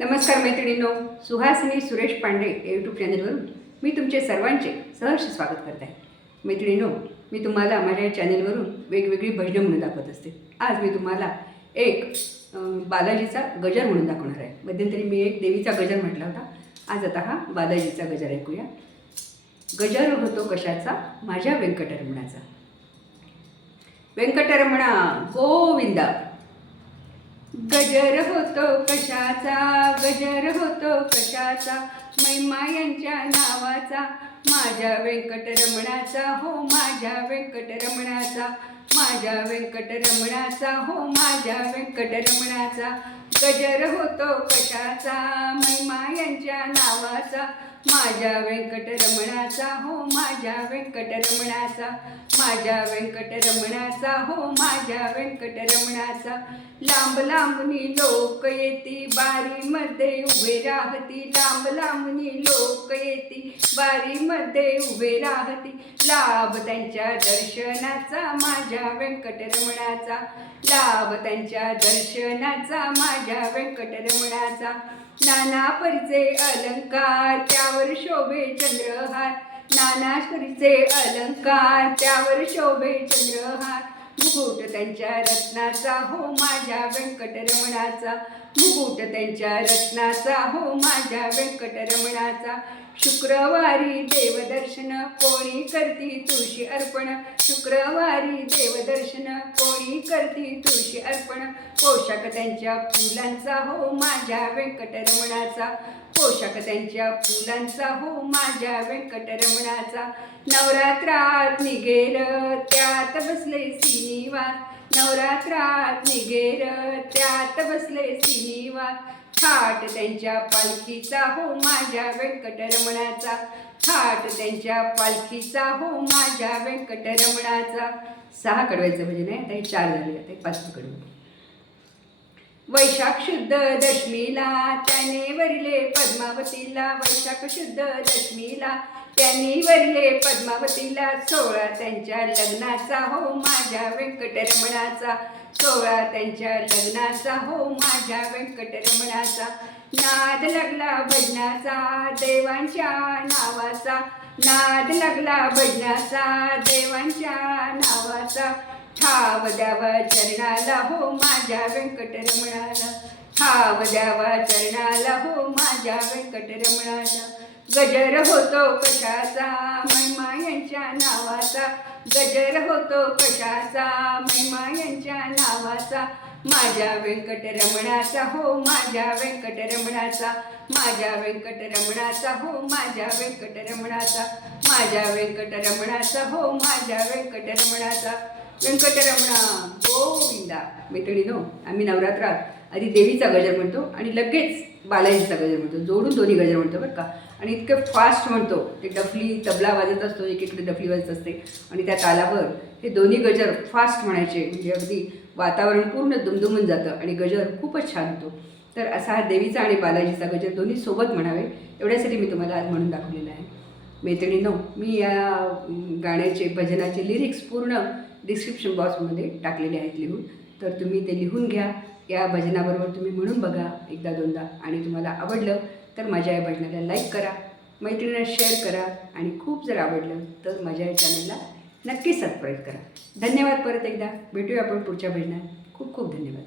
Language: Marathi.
नमस्कार मैत्रिणींनो सुहासिनी सुरेश पांडे या यूट्यूब चॅनलवरून मी तुमचे सर्वांचे सहर्ष स्वागत करत आहे. मैत्रिणींनो मी तुम्हाला माझ्या या चॅनलवरून वेगवेगळी भजनं म्हणून दाखवत असते. आज मी तुम्हाला एक बालाजीचा गजर म्हणून दाखवणार आहे. मध्यंतरी मी एक देवीचा गजर म्हटला होता. आज आता हा बालाजीचा गजर ऐकूया. गजर होतो कशाचा? माझ्या व्यंकटरमणाचा. व्यंकटरमणा गोविंदा! गजर होतो कशाचा? गजर होतो कशाचा? महिमा यांच्या नावाचा. माझ्या व्यंकटरमणाचा हो माझ्या व्यंकटरमणाचा. माझ्या व्यंकटरमणाचा हो माझ्या व्यंकटरमणाचा. गजर होतो कशाचा? महिमा यांच्या नावाचा. माझ्या व्यंकटरमणाचा हो माझ्या व्यंकटरमणाचा. माझ्या व्यंकटरमणाचा हो माझ्या व्यंकटरमणाचा. लांब लांबनी लोक येती बारीमध्ये उभे राहती. लांब लांबनी लोक येती बारीमध्ये उभे राहती. लाभ त्यांच्या दर्शनाचा माझ्या व्यंकटरमणाचा. लाभ त्यांच्या दर्शनाचा माझ्या व्यंकटरमणाचा नाना परीचे अलंकार त्यावर शोभे चंद्रहार. नाना परीचे अलंकार त्यावर शोभे चंद्रहार. मुकुट त्यांच्या रत्नाचा हो माझ्या व्यंकटरमणाचा. मुकुट त्यांच्या रत्नाचा हो माझ्या व्यंकटरमणाचा. शुक्रवारी देवदर्शन कोणी करती तुळशी अर्पण? शुक्रवारी देवदर्शन कोणी करती तुळशी अर्पण? पोशाख त्यांच्या फुलांचा हो माझ्या व्यंकटरमणाचा. पोशाख त्यांच्या फुलांचा हो माझ्या व्यंकटरमणाचा. नवरात्रात निघेर त्यात बसले श्रीनिवास नवरात्रात निघेर त्यात बसले श्रीनिवास थाट त्यांच्या पालखीचा हो माझ्या व्यंकटरमणाचा. थाट त्यांच्या पालखीचा हो माझ्या व्यंकटरमणाचा. सहा कडवायचं म्हणजे नाही आता हे चार झाले आता पाच कडवं. वैशाख शुद्ध दशमीला त्याने वरिले पद्मावतीला. वैशाख शुद्ध दशमीला त्यांनी वरिले पद्मावतीला. सोळा त्यांच्या लग्नाचा हो माझ्या व्यंकटरमणाचा. सोळा त्यांच्या लग्नाचा हो माझ्या व्यंकटरमणाचा. नाद लागला भजनाचा देवांच्या नावाचा. नाद लागला भजनाचा देवांच्या नावाचा. ठाव द्यावा चरणाला हो माझ्या व्यंकटरमणाला. ठाव द्यावा चरणाला हो माझ्या व्यंकटरमणाला. गजर होतो कशाचा? महिमा यांच्या नावाचा. गजर होतो कशाचा? महिमा यांच्या नावाचा. माझ्या व्यंकटरमणाचा हो माझ्या व्यंकटरमणाचा. माझ्या व्यंकटरमणाचा हो माझ्या व्यंकटरमणाचा. माझ्या व्यंकटरमणाचा हो माझ्या व्यंकटरमणाचा. व्यंकटरमणा गोविंदा. मैत्रिणीनो आम्ही नवरात्रात आधी देवीचा गजर म्हणतो आणि लगेच बालाजीचा गजर म्हणतो. जोडून दोन्ही गजर म्हणतो बरं का. आणि इतकं फास्ट म्हणतो. ते डफली तबला वाजत असतो एकीकडे डफली वाजत असते आणि त्या तालावर हे दोन्ही गजर फास्ट म्हणायचे. म्हणजे अगदी वातावरण पूर्ण दुमदुमून जातं आणि गजर खूपच छान होतो. तर असा हा देवीचा आणि बालाजीचा गजर दोन्ही सोबत म्हणावे. एवढ्यासाठी मी तुम्हाला आज म्हणून दाखवलेला आहे. मैत्रिणीनो मी या गाण्याचे भजनाचे लिरिक्स पूर्ण डिस्क्रिप्शन बॉक्समध्ये टाकलेले आहेत लिहून. तर तुम्ही ते लिहून घ्या. या भजनाबरोबर तुम्ही म्हणून बघा एकदा दोनदा. आणि तुम्हाला आवडलं तर माझ्या या भजनाला लाईक करा. मैत्रिणींना शेअर करा. आणि खूप जर आवडलं तर माझ्या या चॅनलला नक्की सबस्क्राईब करा. धन्यवाद परत एकदा. भेटूया आपण पुढच्या भजनात. खूप खूप धन्यवाद.